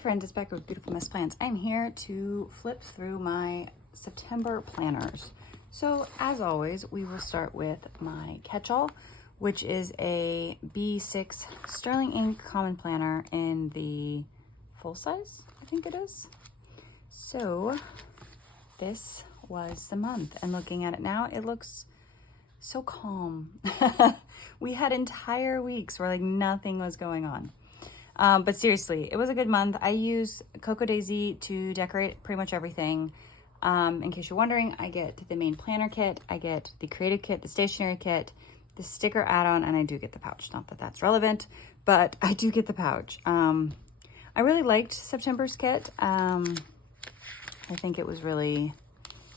friends, it's Becca with Beautiful Mess Plans. I'm here to flip through my September planners. So as always, we will start with my Catchall, which is a B6 Sterling Ink Common Planner in the full size, I think it is. So this was the month, and looking at it now, it looks so calm. We had entire weeks where like nothing was going on. But seriously, it was a good month. I use Cocoa Daisy to decorate pretty much everything. In case you're wondering, I get the main planner kit, I get the creative kit, the stationery kit, the sticker add-on, and I do get the pouch. Not that that's relevant, but I do get the pouch. I really liked September's kit. I think it was really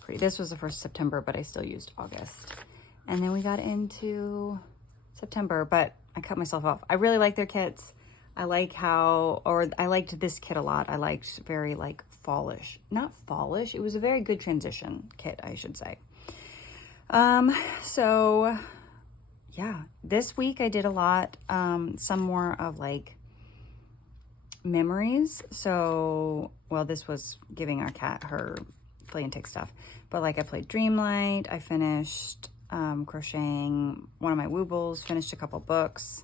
pretty. This was the first September, but I still used August. And then we got into September, but I cut myself off. I really like their kits. I like I liked this kit a lot. I liked very like fallish, not fallish. It was a very good transition kit, I should say. So yeah, this week I did a lot, some more of like memories. So, well, this was giving our cat her play and take stuff, but like I played Dreamlight. I finished, crocheting one of my Woobles, finished a couple books.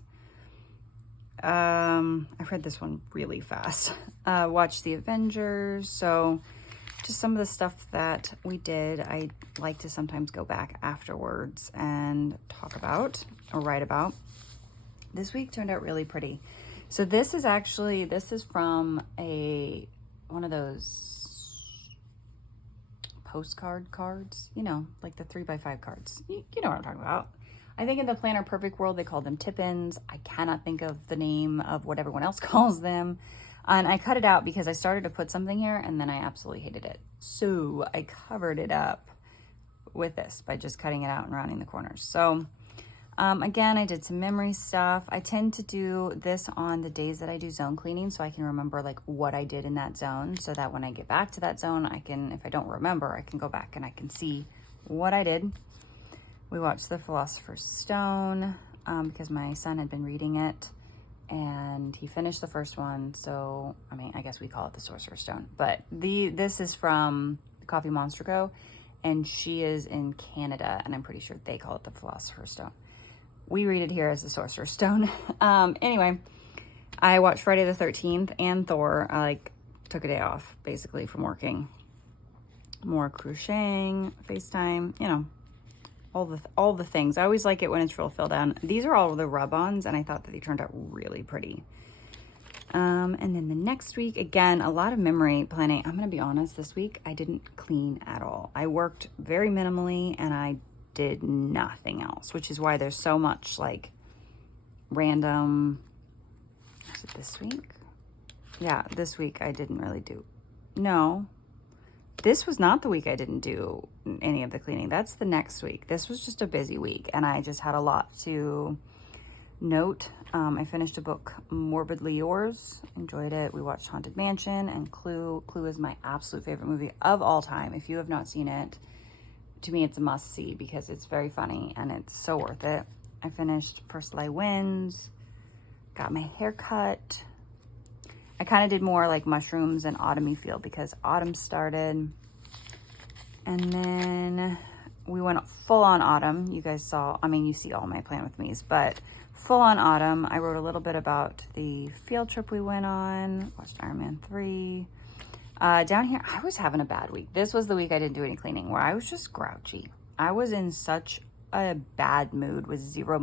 I've read this one really fast. Watched The Avengers. So just some of the stuff that we did, I like to sometimes go back afterwards and talk about or write about. This week turned out really pretty. So this is from one of those postcard cards, you know, like the 3x5 cards. You know what I'm talking about. I think in the Planner Perfect world, they call them tip-ins. I cannot think of the name of what everyone else calls them. And I cut it out because I started to put something here and then I absolutely hated it. So I covered it up with this by just cutting it out and rounding the corners. So again, I did some memory stuff. I tend to do this on the days that I do zone cleaning so I can remember like what I did in that zone, so that when I get back to that zone, I can, if I don't remember, I can go back and I can see what I did. We watched The Philosopher's Stone because my son had been reading it and he finished the first one. So, I mean, I guess we call it The Sorcerer's Stone, but this is from Coffee Monster Co. and she is in Canada and I'm pretty sure they call it The Philosopher's Stone. We read it here as The Sorcerer's Stone. Anyway, I watched Friday the 13th and Thor. I like took a day off basically from working. More crocheting, FaceTime, you know, all the things. I always like it when it's real filled down. These are all the rub-ons and I thought that they turned out really pretty. And then the next week, again, a lot of memory planning. I'm gonna be honest, this week I didn't clean at all. I worked very minimally and I did nothing else, which is why there's so much like random. Was it this week? Yeah, this week I didn't really do. No, this was not the week I didn't do any of the cleaning. That's the next week. This was just a busy week and I just had a lot to note. I finished a book, Morbidly Yours. Enjoyed it. We watched Haunted Mansion and Clue. Clue is my absolute favorite movie of all time. If you have not seen it, to me, it's a must-see because it's very funny and it's so worth it. I finished First Light Winds, got my hair cut. I kind of did more like mushrooms and autumny feel because autumn started. And then we went full on autumn. You guys saw, I mean, you see all my plan with me's, but full on autumn. I wrote a little bit about the field trip we went on, watched Iron Man 3. Down here, I was having a bad week. This was the week I didn't do any cleaning where I was just grouchy. I was in such a bad mood with zero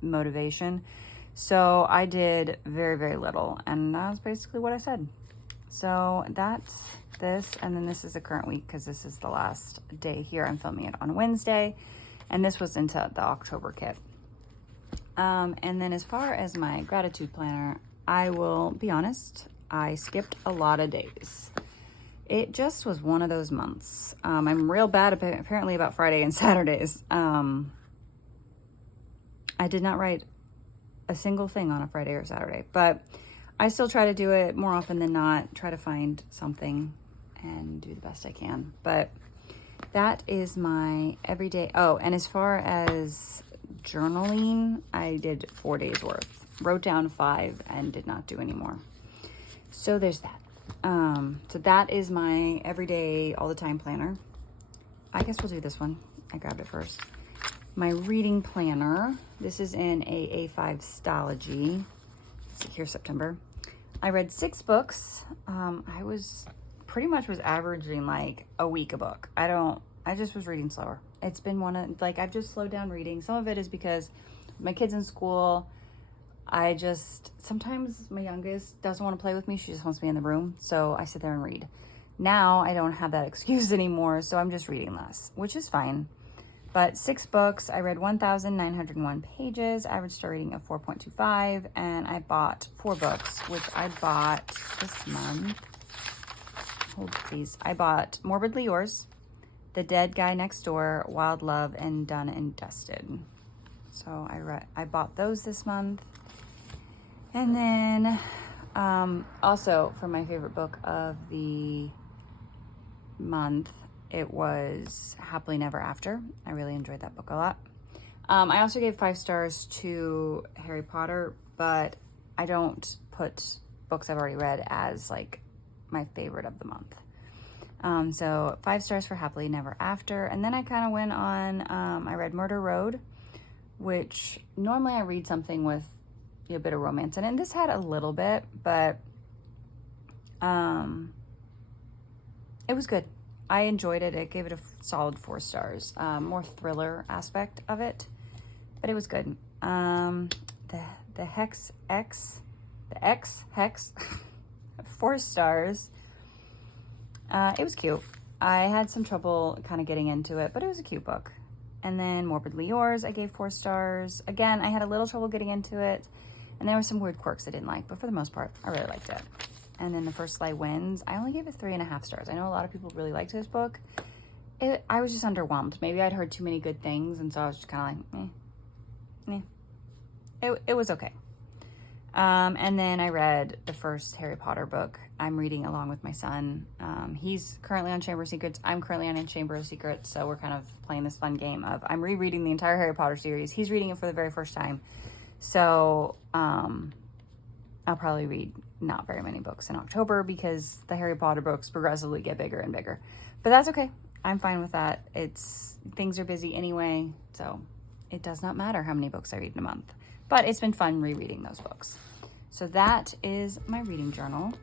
motivation. So I did very, very little. And that was basically what I said. So that's this. And then this is the current week because this is the last day here. I'm filming it on Wednesday. And this was into the October kit. And then as far as my gratitude planner, I will be honest, I skipped a lot of days. It just was one of those months. I'm real bad apparently about Friday and Saturdays. I did not write a single thing on a Friday or Saturday, but I still try to do it more often than not, try to find something and do the best I can. But that is my everyday. Oh, and as far as journaling, I did 4 days worth, wrote down 5 and did not do any more. So there's that. So that is my everyday, all the time planner. I guess we'll do this one. I grabbed it first. My reading planner. This is in a A5 Stalogy. Let's see here, September. I read 6 books. I was pretty much averaging like a week a book. I just was reading slower. It's been I've just slowed down reading. Some of it is because my kids in school, sometimes my youngest doesn't want to play with me. She just wants me in the room. So I sit there and read. Now I don't have that excuse anymore. So I'm just reading less, which is fine. But 6 books, I read 1,901 pages, average star rating of 4.25, and I bought 4 books, which I bought this month. Hold please. I bought Morbidly Yours, The Dead Guy Next Door, Wild Love, and Done and Dusted. So I bought those this month. And then also for my favorite book of the month, it was Happily Never After. I really enjoyed that book a lot. I also gave 5 stars to Harry Potter, but I don't put books I've already read as like my favorite of the month. So 5 stars for Happily Never After. And then I kind of went on, I read Murder Road, which normally I read something with a bit of romance in it. And this had a little bit, but it was good. I enjoyed it. I gave it a solid 4 stars. More thriller aspect of it, but it was good. The Hex, 4 stars. It was cute. I had some trouble kind of getting into it, but it was a cute book. And then Morbidly Yours, I gave 4 stars. Again, I had a little trouble getting into it, and there were some weird quirks I didn't like, but for the most part, I really liked it. And then The First Light Wins, I only gave it 3.5 stars. I know a lot of people really liked this book. I was just underwhelmed. Maybe I'd heard too many good things, and so I was just kind of like, It was okay. And then I read the first Harry Potter book. I'm reading along with my son. He's currently on Chamber of Secrets. I'm currently on Chamber of Secrets, so we're kind of playing this fun game of I'm rereading the entire Harry Potter series. He's reading it for the very first time. So I'll probably read not very many books in October because the Harry Potter books progressively get bigger and bigger. But that's okay. I'm fine with that. Things are busy anyway, so it does not matter how many books I read in a month. But it's been fun rereading those books. So that is my reading journal.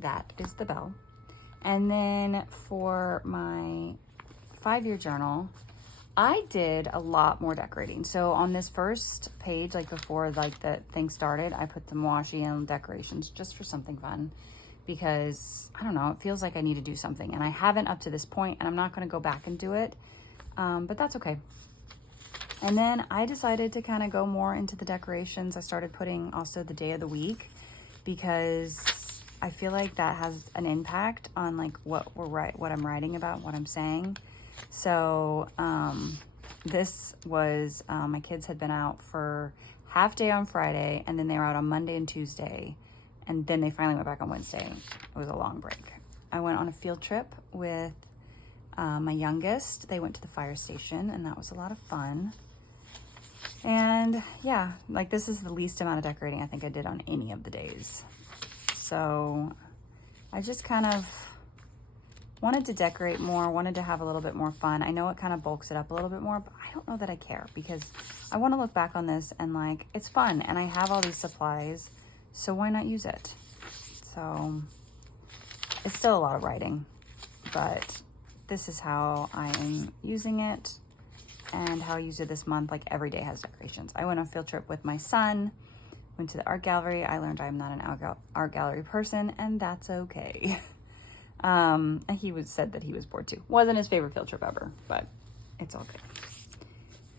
That is the bell. And then for my 5-year journal, I did a lot more decorating. So on this first page, like before like the thing started, I put some washi and decorations just for something fun because, I don't know, it feels like I need to do something. And I haven't up to this point, and I'm not going to go back and do it, but that's okay. And then I decided to kind of go more into the decorations. I started putting also the day of the week because I feel like that has an impact on like what I'm writing about, what I'm saying. So this was, my kids had been out for half day on Friday, and then they were out on Monday and Tuesday, and then they finally went back on Wednesday. It was a long break. I went on a field trip with my youngest. They went to the fire station, and that was a lot of fun. And yeah, like this is the least amount of decorating I think I did on any of the days. So I just kind of wanted to decorate more, wanted to have a little bit more fun. I know it kind of bulks it up a little bit more, but I don't know that I care because I want to look back on this and like, it's fun and I have all these supplies, so why not use it? So it's still a lot of writing, but this is how I am using it and how I used it this month. Like every day has decorations. I went on a field trip with my son, went to the art gallery. I learned I'm not an art gallery person, and that's okay. He said that he was bored too. Wasn't his favorite field trip ever, but it's all good.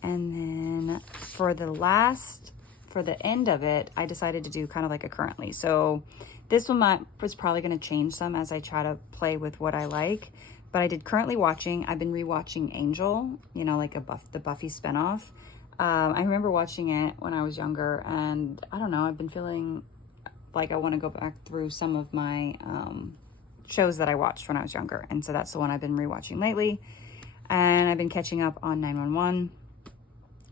And then for the end of it, I decided to do kind of like a currently. So this one was probably going to change some as I try to play with what I like. But I did currently watching. I've been rewatching Angel, like the Buffy spinoff. I remember watching it when I was younger, and I don't know, I've been feeling like I want to go back through some of my shows that I watched when I was younger. And so that's the one I've been rewatching lately. And I've been catching up on 911.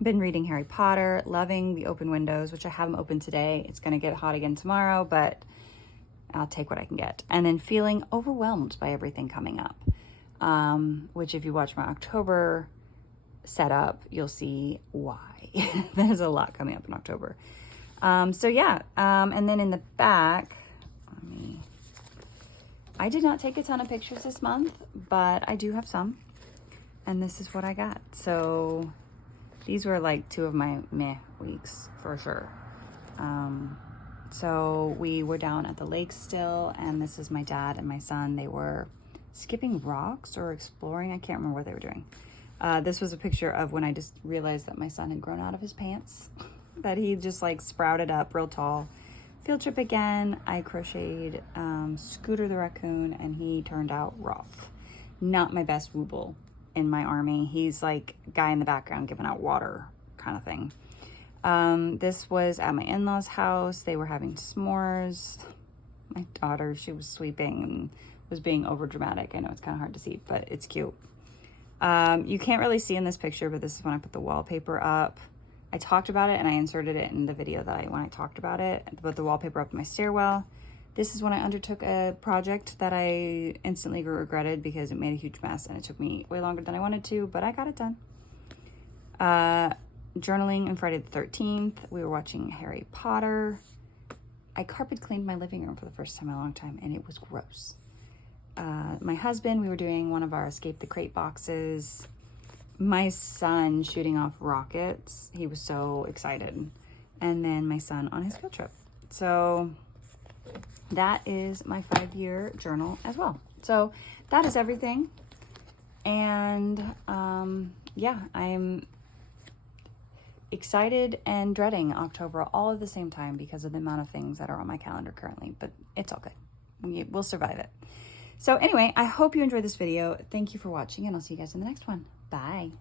Been reading Harry Potter, loving The Open Windows, which I have them open today. It's going to get hot again tomorrow, but I'll take what I can get. And then feeling overwhelmed by everything coming up, which if you watch my October setup, you'll see why. There's a lot coming up in October. So yeah, and then in the back, I did not take a ton of pictures this month, but I do have some, and this is what I got. So these were like 2 of my meh weeks for sure. So we were down at the lake still, and this is my dad and my son. They were skipping rocks or exploring. I can't remember what they were doing. This was a picture of when I just realized that my son had grown out of his pants, that he just like sprouted up real tall. Field trip again. I crocheted Scooter the raccoon, and he turned out rough. Not my best wooble in my army. He's like guy in the background giving out water kind of thing. This was at my in-laws' house. They were having s'mores. My daughter, she was sweeping and was being over dramatic. I know it's kind of hard to see, but it's cute. You can't really see in this picture, but this is when I put the wallpaper up. I talked about it and I inserted it in the video when I talked about it. I put the wallpaper up in my stairwell. This is when I undertook a project that I instantly regretted because it made a huge mess and it took me way longer than I wanted to, but I got it done. Journaling on Friday the 13th. We were watching Harry Potter. I carpet cleaned my living room for the first time in a long time, and it was gross. My husband, we were doing one of our Escape the Crate boxes. My son shooting off rockets. He was so excited. And then my son on his field trip. So that is my 5-year journal as well. So that is everything. And yeah, I'm excited and dreading October all at the same time because of the amount of things that are on my calendar currently, but it's all good. We'll survive it. So anyway, I hope you enjoyed this video. Thank you for watching, and I'll see you guys in the next one. Bye.